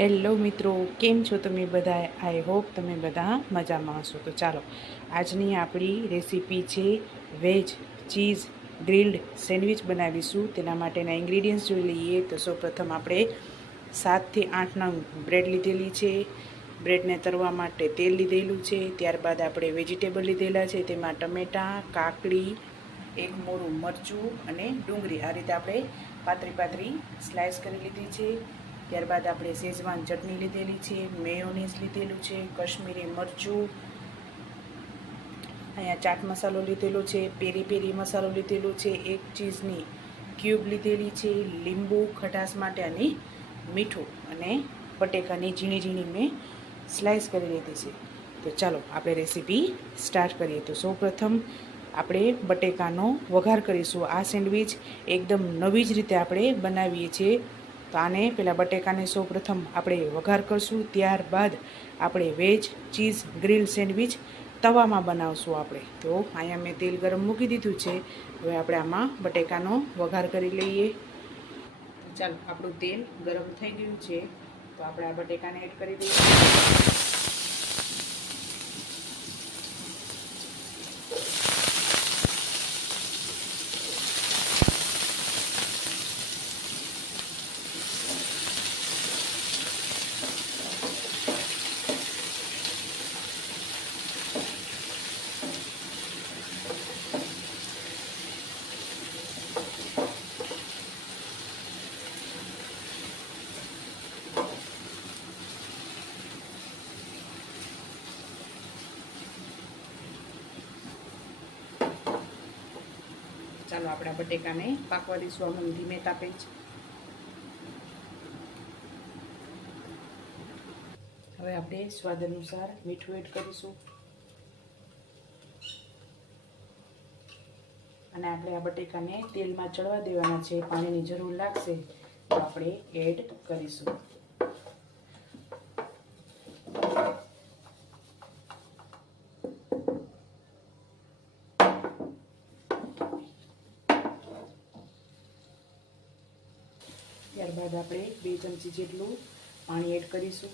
Hello મિત્રો, કેમ છો તમે બધા? આઈ હોપ તમે બધા મજામાં હશો. તો ચાલો, આજની આપણી રેસીપી છે વેજ ચીઝ ગ્રીલ્ડ સેન્ડવિચ બનાવીશું. તેના માટેના ઇન્ગ્રીડિયન્ટ્સ જોઈ લઈએ. તો સૌપ્રથમ આપણે સાતથી આઠ નંગ બ્રેડ લીધેલી છે. બ્રેડને તરવા માટે તેલ લીધેલું છે. ત્યારબાદ આપણે વેજીટેબલ લીધેલા છે. તેમાં ટમેટાં, કાકડી, એક મોરું મરચું અને ડુંગળી. આ રીતે આપણે પાતળી પાતળી સ્લાઇસ કરી લીધી છે. ત્યારબાદ આપણે શેઝવાન ચટણી લીધેલી છે, મેયોનીઝ લીધેલું છે, કશ્મીરી મરચું, અહીંયા ચાટ મસાલો લીધેલો છે, પેરી પેરી મસાલો લીધેલો છે, એક ચીઝની ક્યુબ લીધેલી છે, લીંબુ, ખટાશ માટે અને મીઠું અને બટેકાની ઝીણી ઝીણી મેં સ્લાઇસ કરી લીધી છે. તો ચાલો આપણે રેસીપી સ્ટાર્ટ કરીએ. તો સૌપ્રથમ આપણે બટેકાનો વઘાર કરીશું. આ સેન્ડવિચ એકદમ નવી જ રીતે આપણે બનાવીએ છીએ. તો આને પહેલાં બટેકાને સૌપ્રથમ આપણે વઘાર કરશું, ત્યારબાદ આપણે વેજ ચીઝ ગ્રીલ સેન્ડવિચ તવામાં બનાવશું આપણે. તો અહીંયા મેં તેલ ગરમ મૂકી દીધું છે. હવે આપણે આમાં બટેકાનો વઘાર કરી લઈએ. ચાલો, આપણું તેલ ગરમ થઈ ગયું છે. તો આપણે આ બટેકાને એડ કરી દઈએ. ચાલો આપણા બટેકાને પાકવા દઈશું આમ ધીમે તાપે જ. હવે આપણે સ્વાદ અનુસાર મીઠું એડ કરીશું. અને આપણે આ બટેકાને તેલમાં ચડવા દેવાના છે, પાણીની જરૂર લાગશે તો આપણે એડ કરીશું ત્યારબાદ આપણે બે ચમચી જેટલું પાણી એડ કરીશું.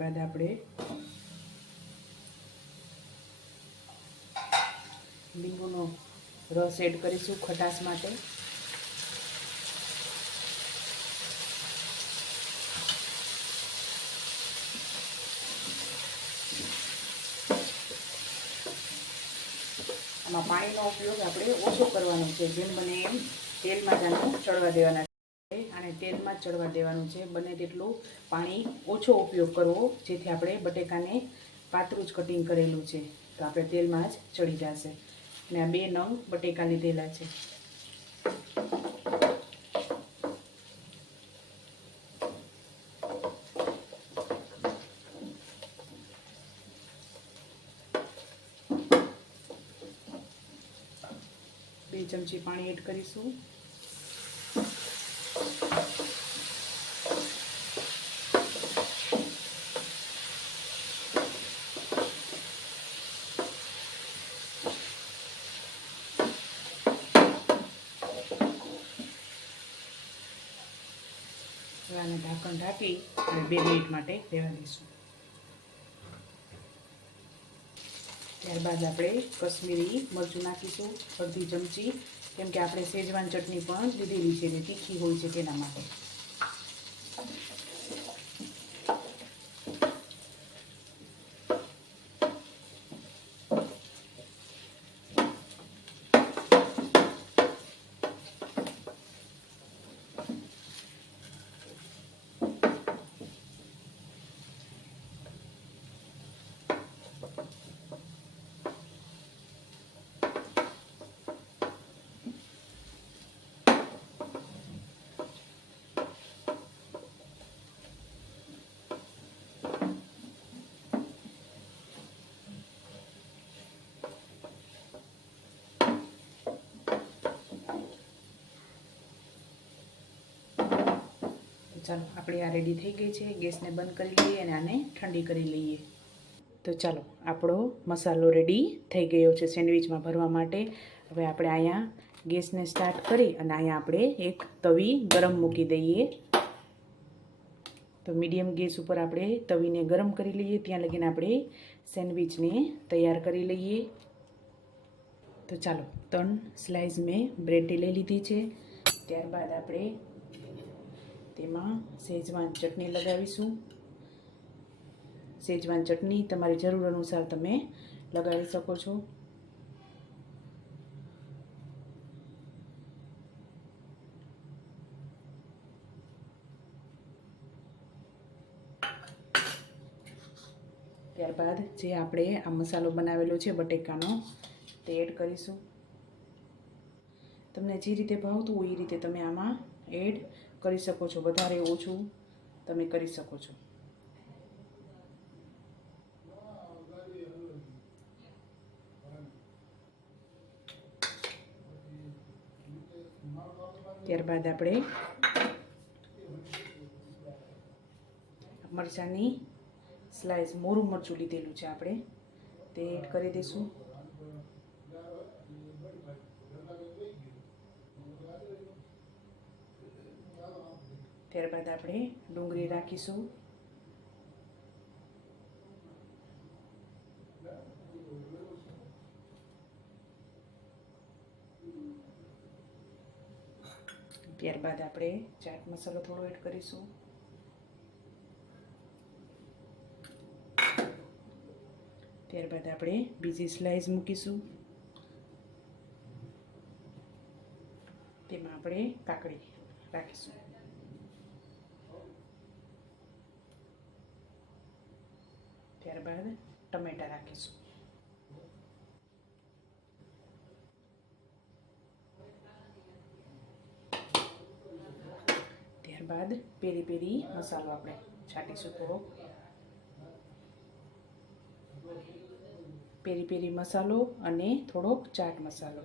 ત્યારબાદ આપણે લીંબુનો રસ એડ કરીશું ખટાશ માટે. આમાં પાણીનો ઉપયોગ આપણે ઓછો કરવાનો છે. જેમ બને એમ તેલમાં જાનું ચડવા દેવાના તેલમાં ચડવા દેવાનું છે. બને તેટલું પાણી ઓછો ઉપયોગ કરવો, જેથી આપણે બટેકાને પાતળું જ કટિંગ કરેલું છે. તો આપણે તેલમાં જ ચડી જશે. અને આ બે નંગ બટેકા લીધેલા છે. બે ચમચી પાણી એડ કરીશું. આને ઢાંકણ ઢાંકી અને બે મિનિટ માટે રહેવા દઈશું. ત્યારબાદ આપણે કશ્મીરી મરચું નાખીશું અડધી ચમચી, કેમ કે આપણે શેજવાન ચટણી પણ લીધેલી છે જે તીખી હોય છે તેના માટે. ચાલો, આપણી આ રેડી થઈ ગઈ છે. ગેસને બંધ કરી લઈએ અને આને ઠંડી કરી લઈએ. તો ચાલો, આપણો મસાલો રેડી થઈ ગયો છે સેન્ડવિચમાં ભરવા માટે. હવે આપણે અહીંયા ગેસને સ્ટાર્ટ કરી અને અહીંયા આપણે એક તવી ગરમ મૂકી દઈએ. તો મીડિયમ ગેસ ઉપર આપણે તવીને ગરમ કરી લઈએ. ત્યાં લગીને આપણે સેન્ડવિચને તૈયાર કરી લઈએ. તો ચાલો, ત્રણ સ્લાઇસ મેં બ્રેડ લઈ લીધી છે. ત્યારબાદ આપણે તેમાં સેજવાન ચટણી લગાવીશું. સેજવાન ચટણી તમારી જરૂર અનુસાર તમે લગાવી શકો છો. ત્યારબાદ જે આપણે આ મસાલો બનાવેલો છે, બટેકાનો, તે એડ કરીશું. તમને જે રીતે ભાવતું હોય એ રીતે તમે આમાં એડ કરી શકો છો. વધારે ઓછું તમે કરી શકો છો. ત્યારબાદ આપણે મરચાંની સ્લાઇસ મોરું મરચું લીધેલું છે આપણે. તે એડ કરી દઈશું. ત્યારબાદ આપણે ડુંગળી રાખીશું. ત્યારબાદ આપણે ચાટ મસાલો થોડો એડ કરીશું. ત્યારબાદ આપણે બીજી સ્લાઇસ મૂકીશું. તેમાં આપણે કાકડી રાખીશું. ત્યારબાદ ટમેટા રાખીશું. ત્યારબાદ પેરી પેરી મસાલો આપણે છાંટીશું થોડો. પેરી પેરી મસાલો અને થોડોક ચાટ મસાલો.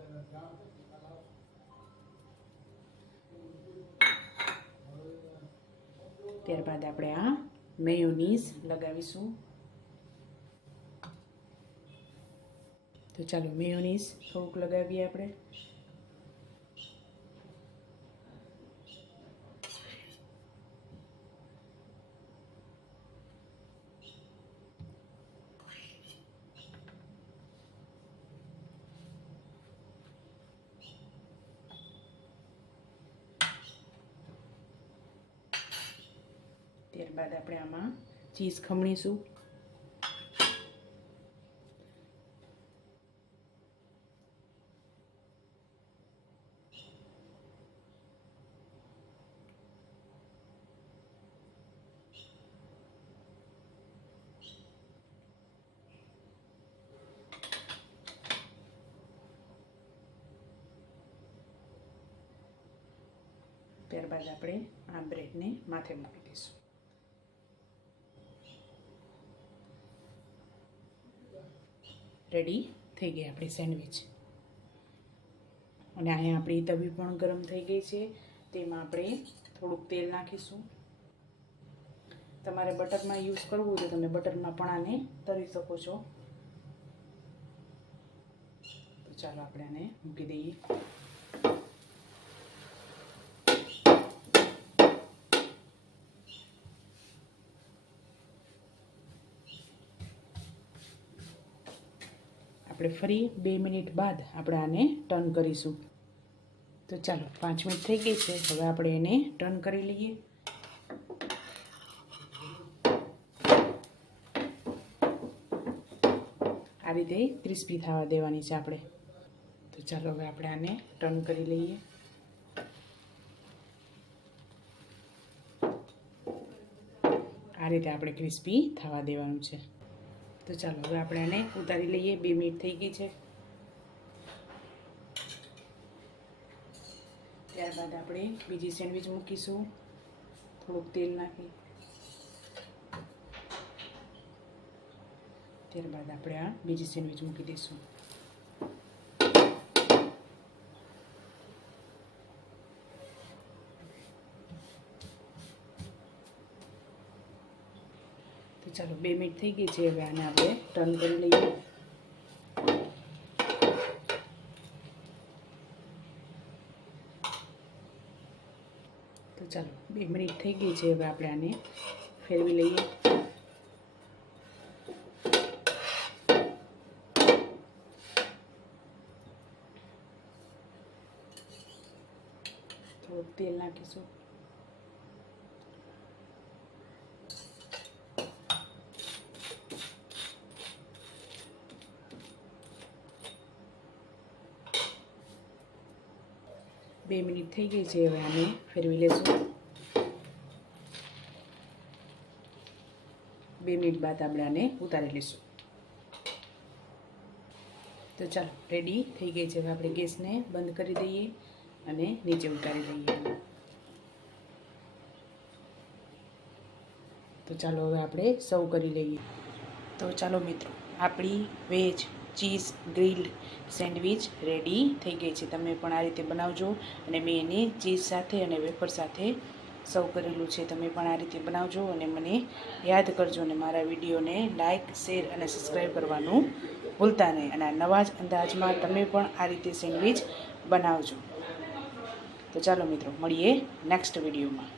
ત્યારબાદ આપણે આ મેયોનીઝ લગાવીશું. તો ચાલો મેયોનીઝ થોડુંક લગાવીએ આપણે. ત્યારબાદ આપણે આમાં ચીઝ ખમણીશું. ત્યારબાદ આપણે આ બ્રેડને માથે મૂકી દઈશું. રેડી થઈ ગઈ આપણી સેન્ડવિચ. અને અહીંયા આપણી તવી પણ ગરમ થઈ ગઈ છે. તેમાં આપણે થોડુંક તેલ નાખીશું. તમારે બટરમાં યુઝ કરવું હોય તો તમે બટરમાં પણ આને તરી શકો છો. તો ચાલો આપણે આને મૂકી દઈએ આપણે ફરી બે મિનિટ બાદ આપણે આને ટર્ન કરીશું. તો ચાલો, પાંચ મિનિટ થઈ ગઈ છે, હવે આપણે એને ટર્ન કરી લઈએ. આ રીતે ક્રિસ્પી થવા દેવાની છે આપણે. તો ચાલો, હવે આપણે આને ટર્ન કરી લઈએ. આ રીતે આપણે ક્રિસ્પી થવા દેવાનું છે. તો ચાલો, હવે આપણે આને ઉતારી લઈએ. બે મિનિટ થઈ ગઈ છે. ત્યારબાદ આપણે બીજી સેન્ડવિચ મૂકીશું. થોડુંક તેલ નાખી. ત્યારબાદ આપણે આ બીજી સેન્ડવિચ મૂકી દઈશું. ચાલો, બે મિનિટ થઈ ગઈ છે હવે આને આપણે ટર્ન કરી લઈએ. તો ચાલો, બે મિનિટ થઈ ગઈ છે હવે આપણે આને ફેરવી લઈએ. થોડુંક તેલ નાખીશું. બે મિનિટ થઈ ગઈ છે હવે આને ફેરવી લેશું. બે મિનિટ બાદ આપણે આને ઉતારી લઈશું તો ચાલો રેડી થઈ ગઈ છે. હવે આપણે ગેસને બંધ કરી દઈએ અને નીચે ઉતારી દઈએ. તો ચાલો હવે આપણે સર્વ કરી લઈએ. તો ચાલો મિત્રો, આપણી veg cheese grilled sandwich ready થઈ ગઈ છે. તમે પણ આ રીતે બનાવજો અને મેં એને ચીઝ સાથે અને વેફર સાથે સર્વ કરેલું છે. તમે પણ આ રીતે બનાવજો અને મને યાદ કરજો અને મારા વિડીયોને લાઇક શેર અને સબસ્ક્રાઈબ કરવાનું ભૂલતા નહીં. અને આ નવા જ અંદાજમાં તમે પણ આ રીતે સેન્ડવિચ બનાવજો. તો ચાલો મિત્રો, મળીએ નેક્સ્ટ વિડીયોમાં.